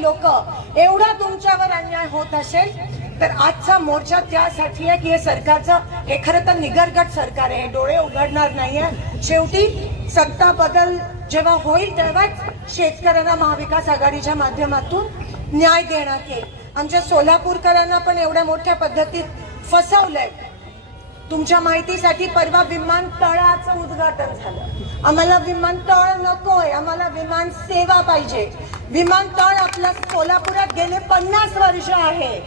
लोक एवढा तुमच्यावर अन्याय होत असेल तर आजचा मोर्चा त्यासाठी आहे की हे सरकारचं हे खरं तर निगरगट सरकार आहे. हे डोळे उघडणार नाहीये शेवटी सत्ता बदल जेव्हा होईल तेव्हाच शेतकऱ्यांना महाविकास आघाडीच्या माध्यमातून न्याय देण्यात येईल. आमच्या सोलापूरकरांना पण एवढ्या मोठ्या पद्धतीत फसवलंय. तुमच्या माहितीसाठी परवा विमानतळाचं उद्घाटन झालं. आम्हाला विमानतळ नकोय आम्हाला विमान सेवा पाहिजे. विमानतळ आपल्या सोलापुरात गेले पन्नास वर्ष आहे.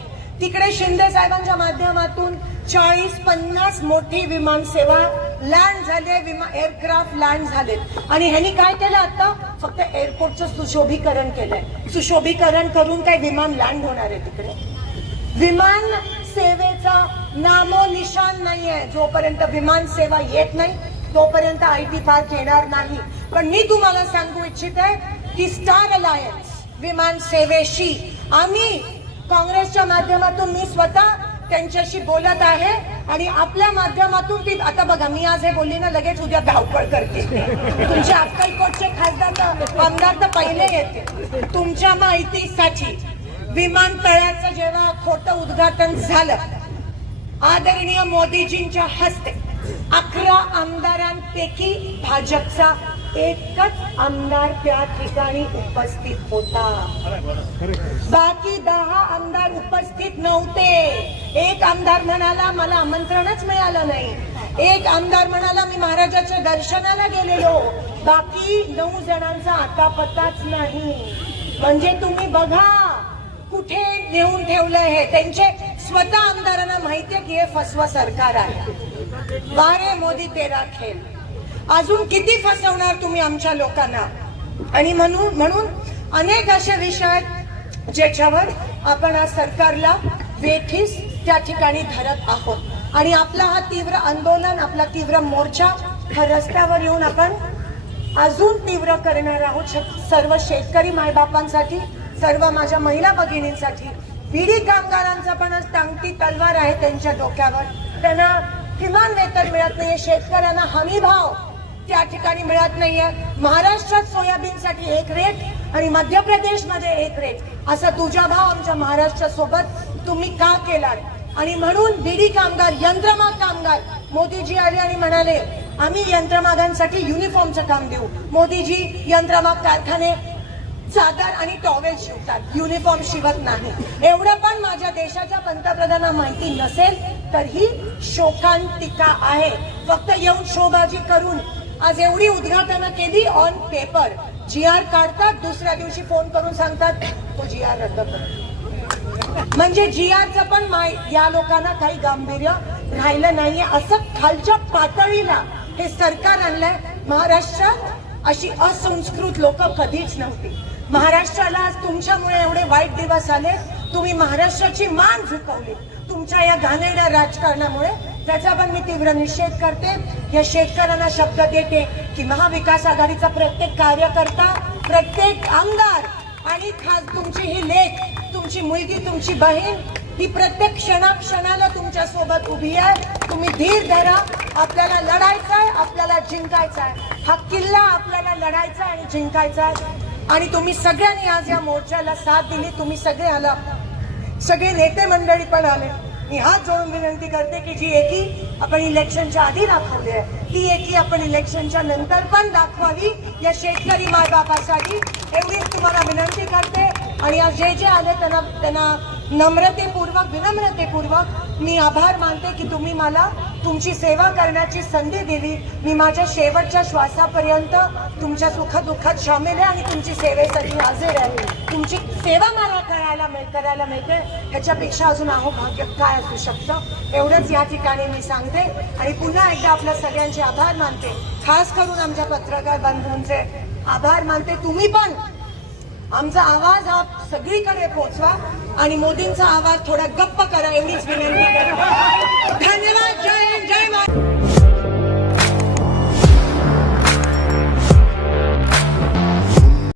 तिकडे शिंदे साहेबांच्या माध्यमातून चाळीस पन्नास मोठी विमान सेवा लँड झाले विमान एअरक्राफ्ट लँड झाले आणि ह्यांनी काय केलं आता? फक्त एअरपोर्टचं सुशोभीकरण केलंय. सुशोभीकरण करून काय विमान लँड होणार आहे तिकडे? विमान सेवेचा नामो निशान नाहीये. जोपर्यंत विमान सेवा येत नाही तोपर्यंत आय टी पार्क येणार नाही. पण मी तुम्हाला सांगू इच्छित आहे की स्टार अलायन्स विमान सेवेशी आम्ही काँग्रेसच्या माध्यमातून मी स्वतः त्यांच्याशी बोलत आहे आणि आपल्या माध्यमातून ती आता बघा मी आज हे बोलली ना लगेच उद्या धावपळ करते. तुमच्या अक्कलकोटचे खासदार तर- आमदार तर पहिले येते. तुमच्या माहितीसाठी विमानतळाचं जेव्हा खोटं उद्घाटन झालं आदरणीय मोदीजींच्या हस्ते अकरा आमदारांपैकी भाजपचा एकच आमदार त्या ठिकाणी उपस्थित होता. बाकी दहा आमदार उपस्थित नव्हते. एक आमदार म्हणाला मला आमंत्रणच मिळालं नाही. एक आमदार म्हणाला मी महाराजाच्या दर्शनाला गेलेलो. बाकी नऊ जणांचा आता पत्ताच नाही. म्हणजे तुम्ही बघा कुठे नेऊन ठेवलं हे? त्यांचे स्वतः आमदारांना माहितीये की हे फसवा सरकार आहे. वारे मोदी तेरा खेळ अजून किती फसवणार तुम्ही आमच्या लोकांना? आणि म्हणून म्हणून अनेक असे विषय आहेत ज्याच्यावर आपण आज सरकारला वेठीस त्या ठिकाणी धरत आहोत. आणि आपला हा तीव्र आंदोलन आपला तीव्र मोर्चा हा रस्त्यावर येऊन आपण अजून तीव्र करणार आहोत शे- सर्व शेतकरी मायबापांसाठी. सर्व माझ्या महिला भगिनींसाठी बीडी कामगारांचा पण आज टांगती तलवार आहे त्यांच्या डोक्यावर. त्यांना किमान वेतन मिळत नाहीये शेतकऱ्यांना हमी भाव त्या ठिकाणी मिळत नाहीये. महाराष्ट्रात सोयाबीनसाठी एक रेट आणि मध्य प्रदेशमध्ये एक रेट असा तुझा भाव आमच्या महाराष्ट्रासोबत तुम्ही का केलात? आणि म्हणून बीडी कामगार यंत्रमाग कामगार मोदीजी आले आणि म्हणाले आम्ही यंत्रमागांसाठी युनिफॉर्मचं काम देऊ. मोदीजी यंत्रमाग कारखाने चादर आणि टॉवेल शिवतात. युनिफॉर्म शिवत नाही. एवढं पण माझ्या देशाच्या पंतप्रधानांना माहिती नसेल तर ही शोकांतिका आहे. फक्त येऊन शोबाजी करून आज एवढी उद्घाटनं केली ऑन पेपर जी आर काढतात दुसऱ्या दिवशी फोन करून सांगतात तो जी आर रद्द कर. म्हणजे जी आरचं पण या लोकांना काही गांभीर्य राहिलं नाहीये. असं खालच्या पातळीला हे सरकार आणलंय. महाराष्ट्रात अशी असंस्कृत लोक कधीच नव्हती. महाराष्ट्राला आज तुमच्यामुळे एवढे वाईट दिवस आले तुम्ही महाराष्ट्राची मान झुकवली. तुमच्या या घाणेरड्या राजकारणामुळे त्याचा पण मी तीव्र निषेध करते. या शेतकऱ्यांना शब्द देते की महाविकास आघाडीचा प्रत्येक कार्यकर्ता प्रत्येक आमदार आणि खास तुमची ही लेख तुमची मुलगी तुमची बहीण ही प्रत्येक क्षणाक्षणाला तुमच्यासोबत उभी आहे. तुम्ही धीर धरा. आपल्याला लढायचं आहे आपल्याला जिंकायचं आहे हा किल्ला आपल्याला लढायचा आहे आणि जिंकायचा आहे आणि तुम्ही सगळ्यांनी आज या मोर्चाला साथ दिली. तुम्ही सगळे आला. सगळे नेते मंडळी पण आले. मी हात जोडून विनंती करते की जी एकी आपण इलेक्शनच्या आधी दाखवली आहे ती एकी आपण इलेक्शनच्या नंतर पण दाखवावी या शेतकरी मायबापासाठी. एवढीच तुम्हाला विनंती करते. आणि आज जे जे आले त्यांना त्यांना नम्रतेपूर्वक विनम्रतेपूर्वक मी आभार मानते की तुम्ही मला तुमची सेवा करण्याची संधी दिली. मी माझ्या शेवटच्या श्वासापर्यंत तुमच्या सुखदुःखात सामील आहे आणि तुमची सेवेसाठी हजर आहे. तुमची सेवा मला करायला मिळ करायला मिळते. ह्याच्यापेक्षा अजून अहो भाग्य काय असू शकतं? एवढंच या ठिकाणी मी सांगते. आणि पुन्हा एकदा आपल्या सगळ्यांचे आभार मानते. खास करून आमच्या पत्रकार बंधूंचे आभार मानते. तुम्ही पण आमचा आवाज हा सगळीकडे पोहोचवा आणि मोदींचा आवाज थोडा गप्प करा एवढीच